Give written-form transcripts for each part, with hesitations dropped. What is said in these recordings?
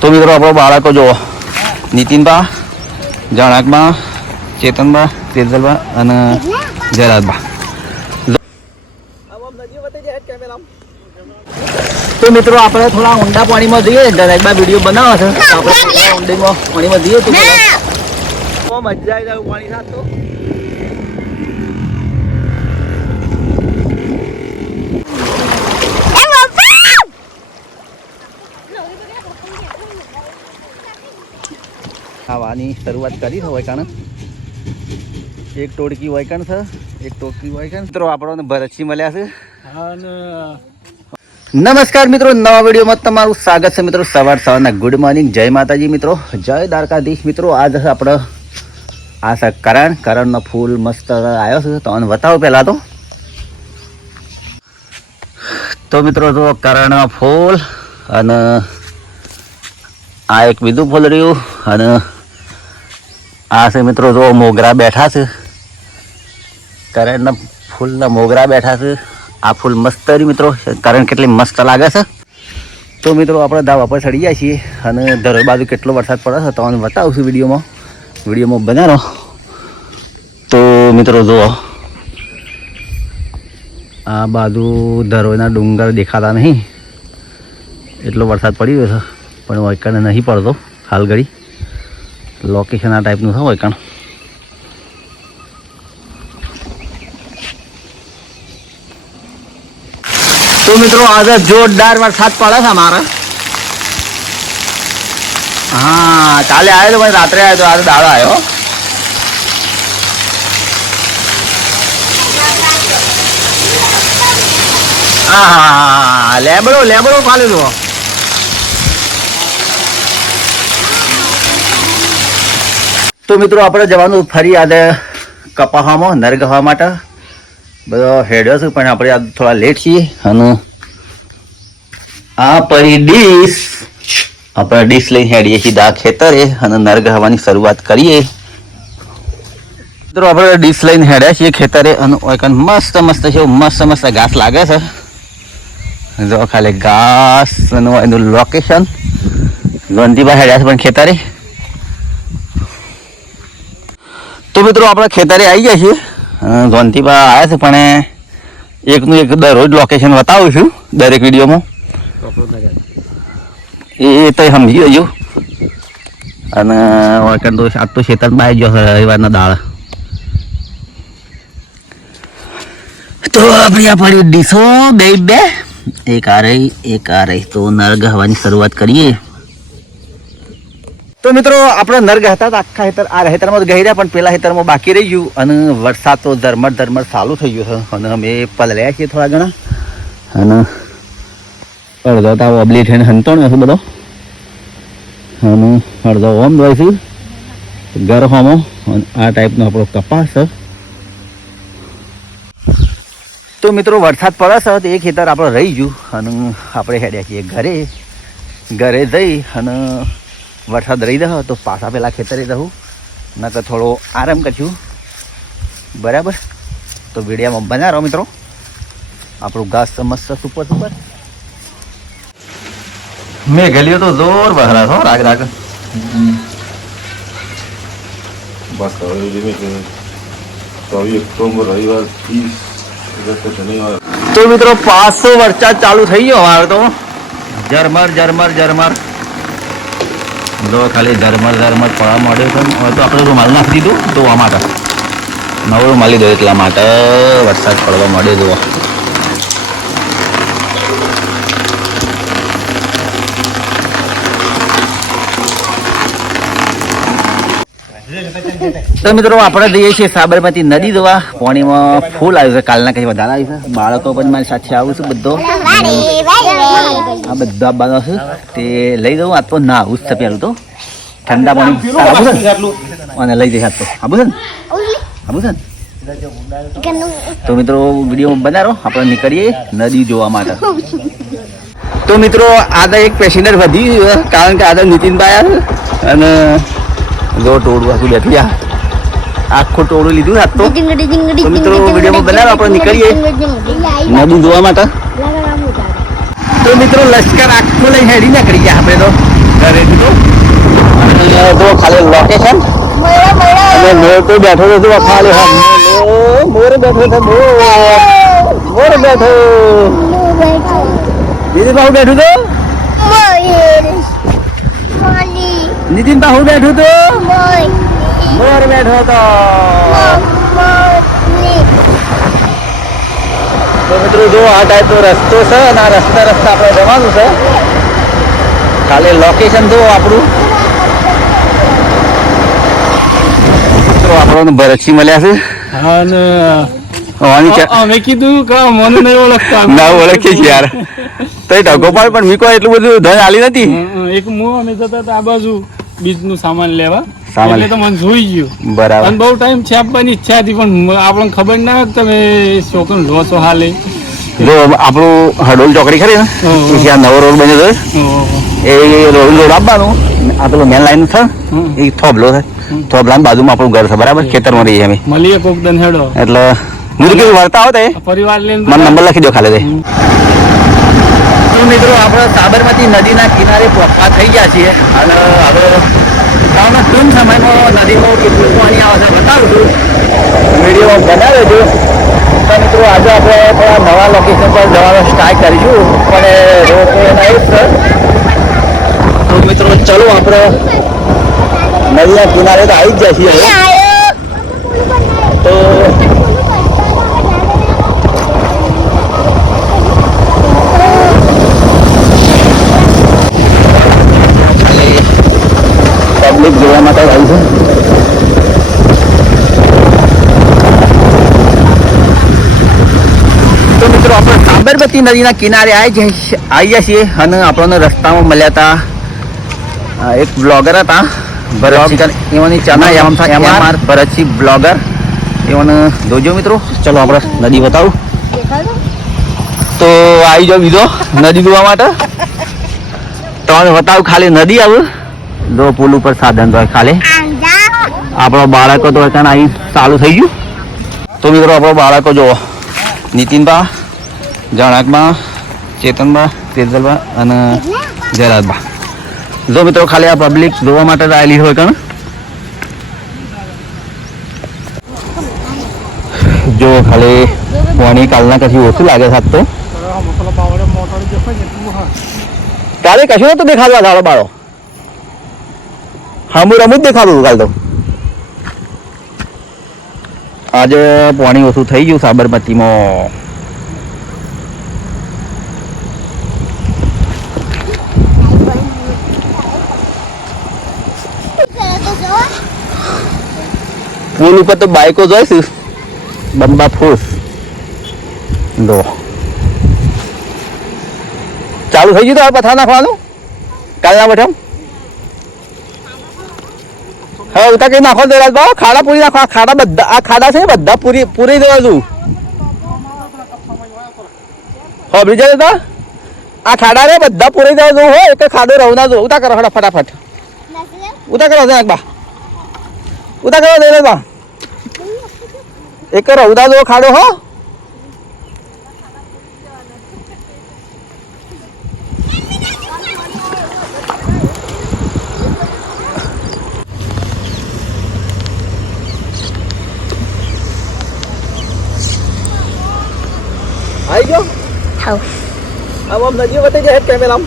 તો મિત્રો આપણો બાળકો જો નીતિનબા, જણાકબા, ચેતનબા, તેજલબા અને જયરાજબા. તો મિત્રો આપણે થોડા ઊંડા પાણીમાં જઈએ. જયરાજબા વિડીયો બનાવે છે, આપણે ઊંડા પાણીમાં જઈએ તો મજા આવી જાય પાણી સાથે. તો ખાવાની શરૂઆત કરી છે વૈકાણ. એક ટોળકી વૈકાણ છે, એક ટોળકી વૈકાણ. મિત્રો આપણને ભરતસિંહ મળ્યા છે. નમસ્કાર મિત્રો, નવા વિડીયોમાં તમારું સ્વાગત છે મિત્રો. સવારના ગુડ મોર્નિંગ, જય માતાજી મિત્રો, જય દ્વારકાધીશ મિત્રો. આજ આપણે આ છે કરણનો ફૂલ મસ્ત આવ્યો છે, તો આને બતાવો પહેલાં તો મિત્રો જો કરણનો ફૂલ અને આ એક બીજું ફૂલ રહ્યું અને આ છે મિત્રો જો મોગરા બેઠા છે. કરણના ફૂલના મોગરા બેઠા છે. આ ફૂલ મસ્ત રહ્યું મિત્રો, કરણ કેટલી મસ્ત લાગે છે. તો મિત્રો આપણે ધાબા પર ચડી જાય છીએ અને ધરો બાજુ કેટલો વરસાદ પડે છે તો તમને બતાવશું વિડીયોમાં બનાવો. તો મિત્રો જુઓ, આ બાજુ ધરોના ડુંગર દેખાતા નહીં, એટલો વરસાદ પડી ગયો છે. પણ વૈકણ નહીં પડતો હાલ ઘડી. લોકેશન આ ટાઈપનું છે વૈકણ. તો મિત્રો આજે જોરદાર વરસાદ પડે છે અમારે. હા કાલે આવ્યો તો પણ રાત્રે આવ્યો તો આજે દાડો આવ્યો. હા લેબડો પાલે તો. તો મિત્રો આપણે જવાનું ફરી આજે કપાવામાં નરગહવા માટે. બધો હેડ્યો છે પણ આપણે થોડા લેટ છીએ અને આ પડી ડીશ. આપણે ડીશ લઈને હેડીએ સીધા ખેતરે અને નરગહવાની શરૂઆત કરીએ. મિત્રો આપણે ડીશ લઈને હેડ્યા છીએ ખેતરે અને મસ્ત છે, મસ્ત ઘાસ લાગે છે. જો ખાલી ઘાસ અને એનું લોકેશન ગંધીબા હેડ્યા છે પણ ખેતરે. તો મિત્રો આપણે ખેતરે આવી ગયા છીએ. ગોંધીબા આવ્યા છે પણ એકનું એક દરરોજ લોકેશન બતાવું છું દરેક વિડીયોમાં. એ તો સમજી લેજો. અને આજ તો શેતરમાં આવી ગયો રવિવારના દાળ. તો આપણે આ પડી ડીશો બે એક આ રહી તો નરગહવાની શરૂઆત કરીએ. તો મિત્રો આપણે નરગહ હતા આખા હેતર આ હેતરમાં ગઈ રહ્યા પણ પેલા હેતરમાં બાકી રહી ગયું અને વરસાદ તો ઝરમર ચાલુ થઈ ગયો છે અને અમે પલળ્યા છીએ થોડા ઘણા. અને અડધો તો ઓબલી થઈને હંતોણ્યો છે બધો અને અડધો ઓમ દોઈશું ગરહોમો. આ ટાઈપનો આપણો કપાસ છે. તો મિત્રો વરસાદ પડે છે તો એક ખેતર આપણે રહી ગયું અને આપણે હેડ્યા છીએ ઘરે જઈ અને વરસાદ રહી રહ્યો તો પાછા પેલા ખેતરે રહું નકર થોડો આરામ કરશું. બરાબર, તો વિડીયોમાં બના રહો મિત્રો. આપણું ઘાસ મસ્ત સુપર મેઘલીઓ તો જોર બહરા છો રાગ બસ રવિવાર તો મિત્રો પાછો વરસાદ ચાલુ થઈ ગયો અમારે તો. ઝરમર જો ખાલી ઝરમર પડવા માંડ્યો છે. તો આપણે રૂમાલ નાખી દીધું ધોવા માટે, નવો રૂમાલ લીધો એટલા માટે વરસાદ પડવા માંડ્યો. જુઓ તો મિત્રો આપણે જઈએ છીએ સાબરમતી નદી જોવા. પાણીમાં ફૂલ આવ્યું છે, કાલના કંઈ વધારે આવ્યું છે. બાળકો પણ મારી સાથે આવું છું બધો. આ બધા બાળકો છે તે લઈ દઉં. આજ તો ના આવું જ છે પેલું તો ઠંડા પાણી અને લઈ જઈશ. આજ તો આવું છે ને. તો મિત્રો વિડીયો બનાવો, આપણે નીકળીએ નદી જોવા માટે. તો મિત્રો આજે એક પેસેન્જર વધી ગયું કારણ કે આજે નીતિનભાઈ આવ્યા અને જો ટોળું આખું બેઠી આખું ટોળું લીધું આજ તો. મિત્રો વિડીયોમાં બનાવો, આપણે નીકળીએ નદી જોવા માટે. તો મિત્રો લશ્કર આખું લઈ હેડી નીકળી ગયા આપણે તો ઘરેથી. લોકેશન અને મોર તો બેઠો હતો ખાલી મોર બેઠો હતો મોર બેઠો નીતિન બાહુ બેઠું તો નીતિન બાહુ બેઠું તો મોર બેઠો હતો તો મિત્રો જો આ ટાઈપનો રસ્તો છે અને આ રસ્તા આપણે જવાનું છે ખાલી લોકેશન જો આપણું તો આપણને ભરતસિંહ મળ્યા છે હા ને અમે કીધું કે મને નહીં ઓળખતા ના ઓળખીએ છીએ યાર તો એ ઢગોપાલ પણ મીકો એટલું બધું ધન આલી નથી એક મું અમે જતા હતા આ બાજુ બીજ નું સામાન લેવા સામાન એટલે તો મને જોઈ ગયું બરાબર અને બહુ ટાઈમ છે આપવાની ઈચ્છા હતી પણ આપણને ખબર ના હોય કે તમે શોકન લો છો હાલે જો આપણું હડોલ ચોકડી ખરી ને એ જ્યાં નવો રોડ બન્યો છે એ રોડ આપવાનું આ પેલો મેન લાઈન છે એ થોભલો છે થોભલા બાજુમાં આપણું ઘર છે બરાબર ખેતરમાં રહીએ અમે મળીએ કોક દન હેડો એટલે મુર્ગી વળતા હોતે પરિવાર લઈને મને નંબર લખી દો ખાલી તો મિત્રો આપણે સાબરમતી નદીના કિનારે પહોંચવા થઈ ગયા છીએ અને હવે ટૂંક સમયમાં નદીમાં કેટલું પાણી આવે છે બતાવું છું વિડીયો બનાવે છે તો મિત્રો આજે આપણે થોડા નવા લોકેશન પર જવાનો સ્ટાર્ટ કરીશું પણ રોડ તો એના જ છે તો મિત્રો ચલો આપણે નદીના કિનારે તો આવી જ જાય છીએ તો પબ્લિક જોવા માટે આવી છે તો મિત્રો આપણે સાબરમતી નદીના કિનારે આવી ગયા છીએ અને આપણને રસ્તામાં મળ્યા હતા એક બ્લોગર હતા ભરતસિંહ એવાની ચેનલ એમઆર ભરતસિંહ બ્લોગર એમને જોજો મિત્રો ચલો આપણે નદી બતાવું તો આવી જાઓ બીજો નદી જોવા માટે તમને બતાવું ખાલી નદી આવું જો પુલ ઉપર સાધન તો ખાલી આપણો બાળકો તો અત્યારે અહીં ચાલુ થઈ ગયું તો મિત્રો આપણો બાળકો જુઓ નીતિનબા જણાકબા ચેતનબા તેજલબા અને જયરાજબા જો મિત્રો ખાલી આ પબ્લિક જોવા માટે આવેલી હોય કણ જો ખાલી પાણી કાલના કશું ઓછું લાગે સાત તો કાલે કશું નતું દેખાડવા ધારો બાળો હમું રમું જ દેખાડું કાલ તો આજે પાણી ઓછું થઈ ગયું સાબરમતીમાં પુલ ઉપર તો બાઈકો જોઈશું બંબા ફૂસ લો ચાલુ થઈ ગયું તો પથરા નાખવાનું કાલના બઠમ હવે ઉતા કઈ નાખો દેરાજ બાબા ખાડા પૂરી નાખો આ ખાડા બધા આ ખાડા છે ને બધા પૂરી દેવા છું હા બીજા દેતા આ ખાડા રે બધા પૂરી દેવા છું હો એક ખાડો રવના જો ઉતા કરો ફટાફટ ઉતા કરો બા ઉતા કરો દેરાજ બા એક રવદા જો ખાડો હો આવી ગયો આમ નજીક બતાવી જાય કેમેરા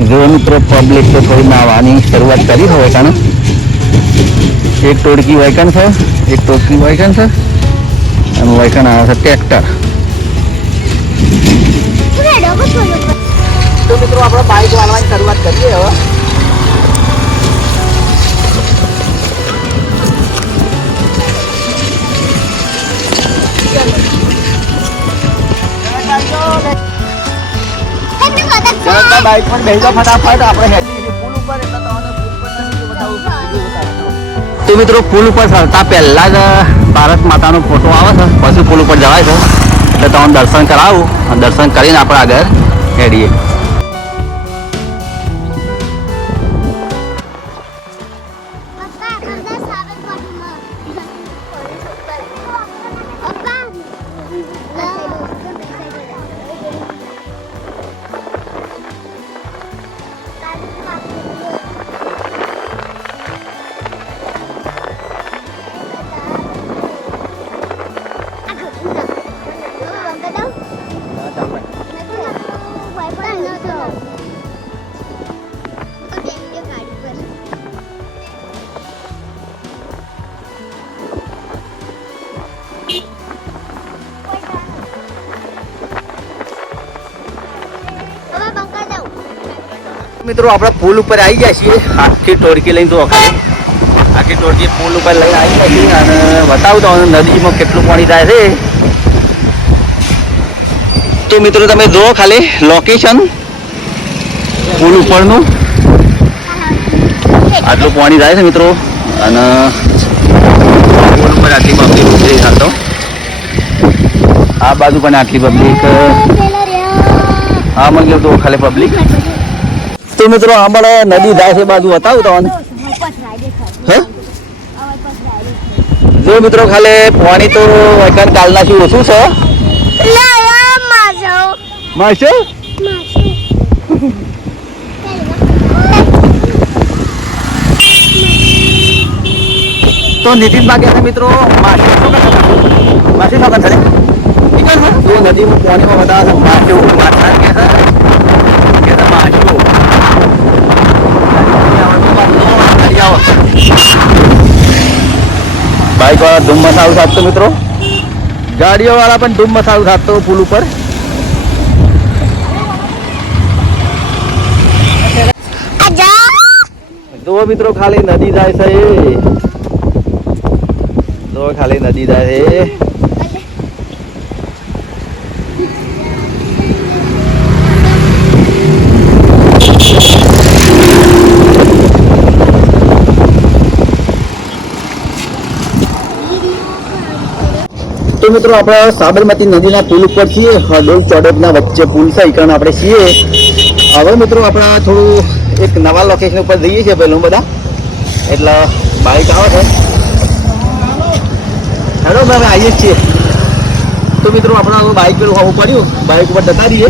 જો મિત્રો પબ્લિક તો થોડી નાવાની શરૂઆત કરી હોય કાને એક ટોળકી વાયકન છે એક ટોળકી વાયકન છે અને વાયકન આવે છે ટ્રેક્ટર તો મિત્રો આપણે બાઇક વાળવાની શરૂઆત કરીએ હવે બાઇક પર બેસો ફટાફટ આપણે તો મિત્રો પુલ ઉપર ચડતા પહેલા જ ભારત માતાનો ફોટો આવે છે પછી પુલ ઉપર જવાય છે એટલે તમને દર્શન કરાવું દર્શન કરીને આપણે આગળ હેડીએ મિત્રો આપણે પુલ ઉપર આવી ગયા છીએ. આખી ટોળકી લઈને તો ખાલી આખી ટોળકી પુલ ઉપર લઈને આવી ગયા છીએ અને બતાવું તો નદીમાં કેટલું પાણી જાય છે. તો મિત્રો તમે જુઓ ખાલી લોકેશન પુલ ઉપરનું આટલું પાણી જાય છે મિત્રો. અને પુલ ઉપર આટલી પબ્લિક ઉતરી થતો આ બાજુ પણ આટલી પબ્લિક આમાં ગયો તો ખાલી પબ્લિક. તો મિત્રો અમારે નદી જાય છે બાજુ બતાવું તમને. જો મિત્રો ખાલી પાણી તો કાલનાથી ઓછું છે. માસો તો નીતિન બાકી છે મિત્રો. માસી શું કરે છે? નદીમાં પાણીમાં બધા માછું માછા કે છે માછું. બાઈક વાળા ધૂમ મસાલું થાતો મિત્રો. ગાડીઓ વાળા પણ ધૂમ મસાલું થાતો પુલ ઉપર. જો મિત્રો ખાલી નદી જાય છે. જો ખાલી નદી જાય છે. તો મિત્રો આપણે સાબરમતી નદીના પુલ ઉપર છીએ. હડોલ ચોડોદના વચ્ચે પુલ છે કારણ આપણે છીએ. હવે મિત્રો આપણે થોડું એક નવા લોકેશન ઉપર જઈએ છીએ પહેલું બધા. એટલે બાઇક આવે છે. હેડો અમે આવીએ જ છીએ. તો મિત્રો આપણે બાઇક પેલું હોવું પડ્યું. બાઇક ઉપર જતા રહીએ.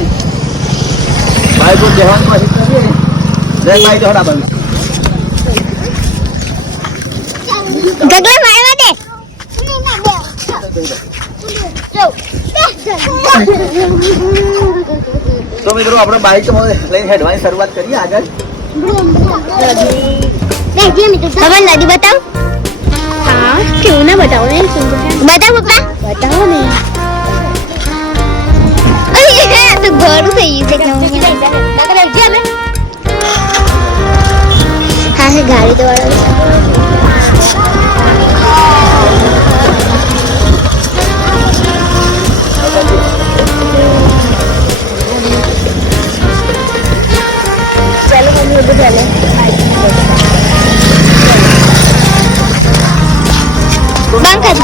બાઇક ઉપર જવાનું કોશિશ કરીએ. બાઇક હડા બાજુ તો મિત્રો આપણે બાઇક લઈને હેડવાની શરૂઆત કરીએ આગળ. તમે નદી બતાવ. હા કેવું ના બતાવો ને. બતાવ પપ્પા બતાવો ને. તો ઘરું થઈ ગયું છે. હા ગાડી તો વાળો ચાલો મમ્મી બધું ચાલે.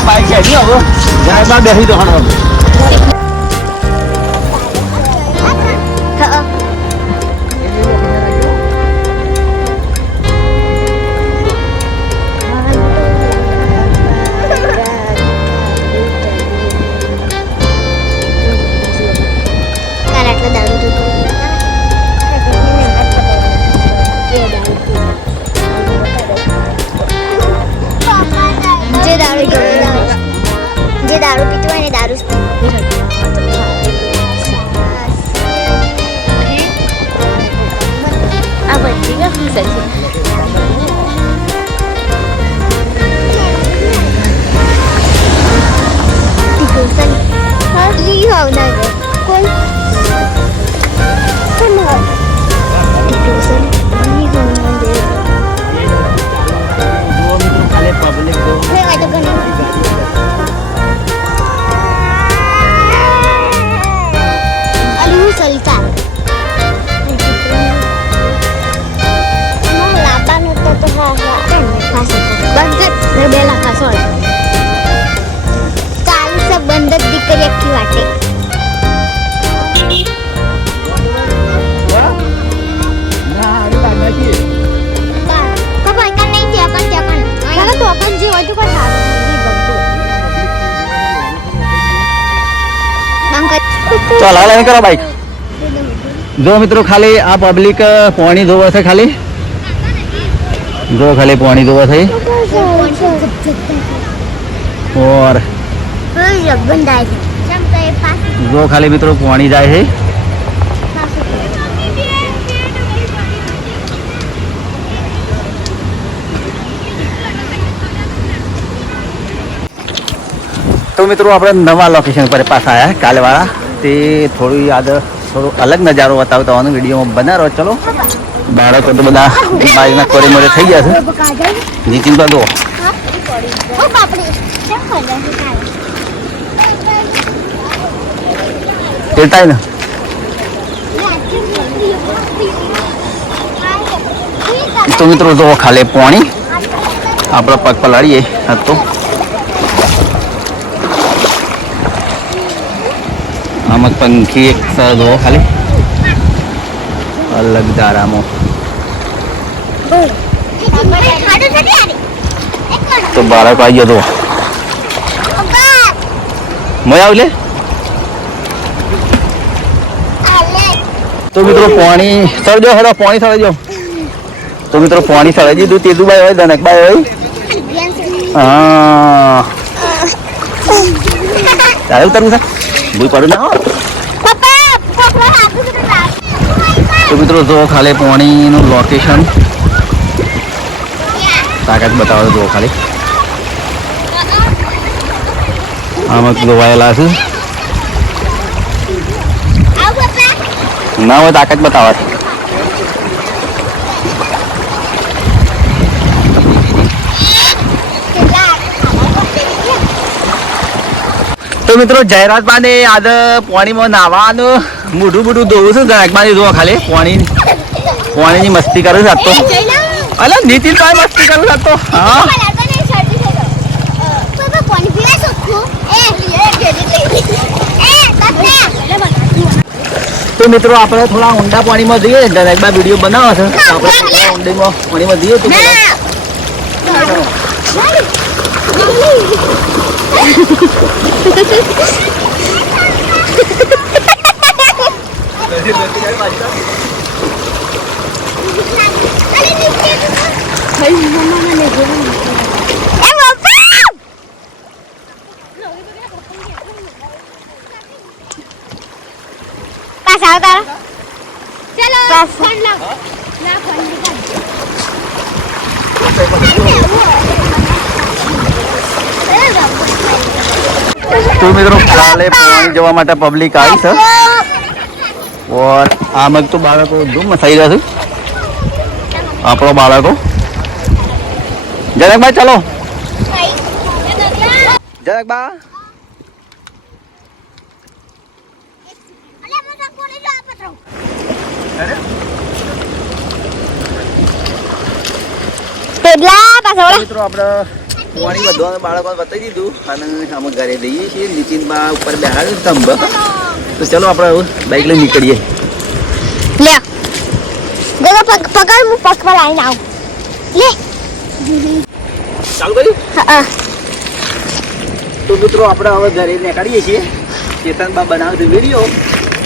બાઇક હેડી હવે જાય બાદ બેસી તો હણવા. જે દારૂ પીતો હોય ને દારૂ આ બધી કેટલી સરખી. બંધ દીકરી આખી વાટે. ચાલ હાલ કરો બાઈક. જો મિત્રો ખાલી આ પબ્લિક પાણી જોવે છે. ખાલી જો ખાલી પાણી જોવે છે. ઓર જો ખાલી મિત્રો પાણી જાય છે. તો મિત્રો આપણે નવા લોકેશન પર પાછા આવ્યા કાલે વાળા. તે થોડી યાદ થોડો અલગ નજારો બતાવતા હોવાનો વિડીયોમાં બના રહો. ચલો બાળકો તો બધા બાજના કોરે મોરે થઈ ગયા છે. નીતિન બા દો તેલતાય ને તો મિત્રો જો ખાલે પાણી આપણા પગ પલાળીએ તો આમાં પંખી એક જો ખાલી અલગ દારામાં તો બાળક આવી ગયો તો મજા આવી લે. તો મિત્રો પાણી સળજો હેડો પાણી સળજો. તો મિત્રો પાણી સળાઈ દીધું તેજુભાઈ હોય ધનકભાઈ હોય હા ચાલે ઉતરવું છે ભૂલ પડું ના. તો મિત્રો જો ખાલી પાણીનું લોકેશન તાકાત બતાવો જો ખાલી આમાં જોવાયેલા છે ના હોય તાકાત બતાવે. તો મિત્રો જયરાજ બાને આજ પાણીમાં નાવાનું મોઢું મોઢું ધોવું છે જયરાજ જોવા ખાલી પાણીની મસ્તી કરું છે તો અલે નીતિન ભાઈ મસ્તી કરું છે તો હા તો મિત્રો આપણે થોડા ઊંડા પાણીમાં જઈએ જયરાજ વિડીયો બનાવે છે આપણે ઊંડામાં પાણીમાં જઈએ તો તો મિત્રો કાલે પાણી જવા માટે પબ્લિક આવી છે ઓર આમાં તો બાળકો ધૂમ મચાઈ રહ્યા છે આપણો બાળકો. જનકભાઈ ચાલો જનકબા મિત્રો આપણે પાણી વધવાનું બાળકો બતાવી દીધું અને અમે ઘરે જઈએ છીએ. નીતિન બા ઉપર બેહાડ્યું સ્તંભ. તો ચલો આપણે બાઈક લઈને નીકળીએ. લે પકડ હું પગ પર આવીને આવું લે ચાલુ કર્યું. તો મિત્રો આપણે હવે ઘરે નીકળીએ છીએ. ચેતન બા બનાવે છે વિડીયો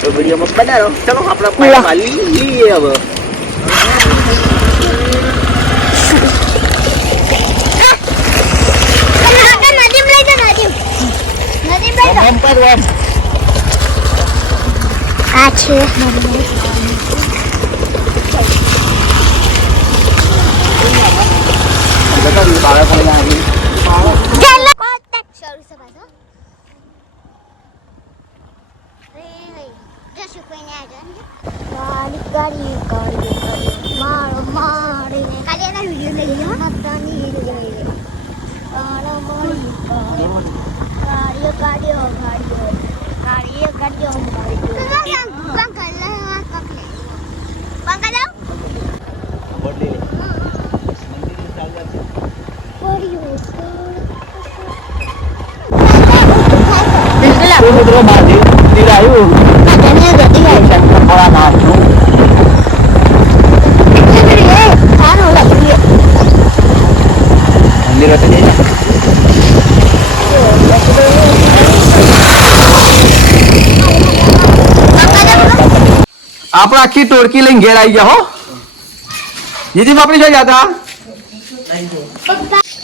તો વિડીયોમાં બનાવો. ચલો આપણે પાણી માલી લઈએ હવે. આ છે મિત્રો મંદિર આવ્યું મંદિર હતું આપણે આખી ટોળકી લઈને ઘેર આવી ગયા હો. નીતિન આપણે જોઈ જતા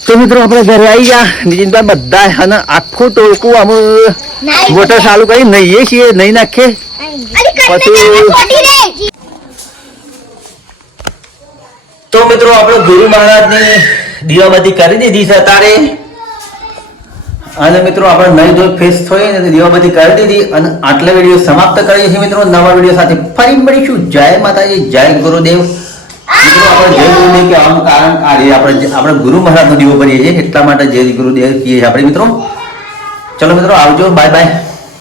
તો મિત્રો આપણે ઘરે આવી ગયા. નીતિનભાઈ બધા અને આખું ટોળકું આમ મોટર ચાલુ કરી નહીએ છીએ નહીં નાખીએ પછી. તો મિત્રો આપણે ગુરુ મહારાજની દીવાબત્તી કરી દીધી છે અત્યારે. અને મિત્રો આપણે નહીં ધોઈ ફેસ થઈ ને દીવાબત્તી કરી દીધી અને આટલા વિડીયો સમાપ્ત કરીએ છીએ મિત્રો. નવા વિડીયો સાથે ફરી મળીશું. જય માતાજી, જય ગુરુદેવ, મિત્રો આપણે જય ગુરુદેવ કહેવાનું કારણ આ રીતે આપણે ગુરુ મહારાજનો દીવો કરીએ છીએ એટલા માટે જય ગુરુદેવ કહીએ છીએ આપણે મિત્રો. ચલો મિત્રો આવજો, બાય બાય.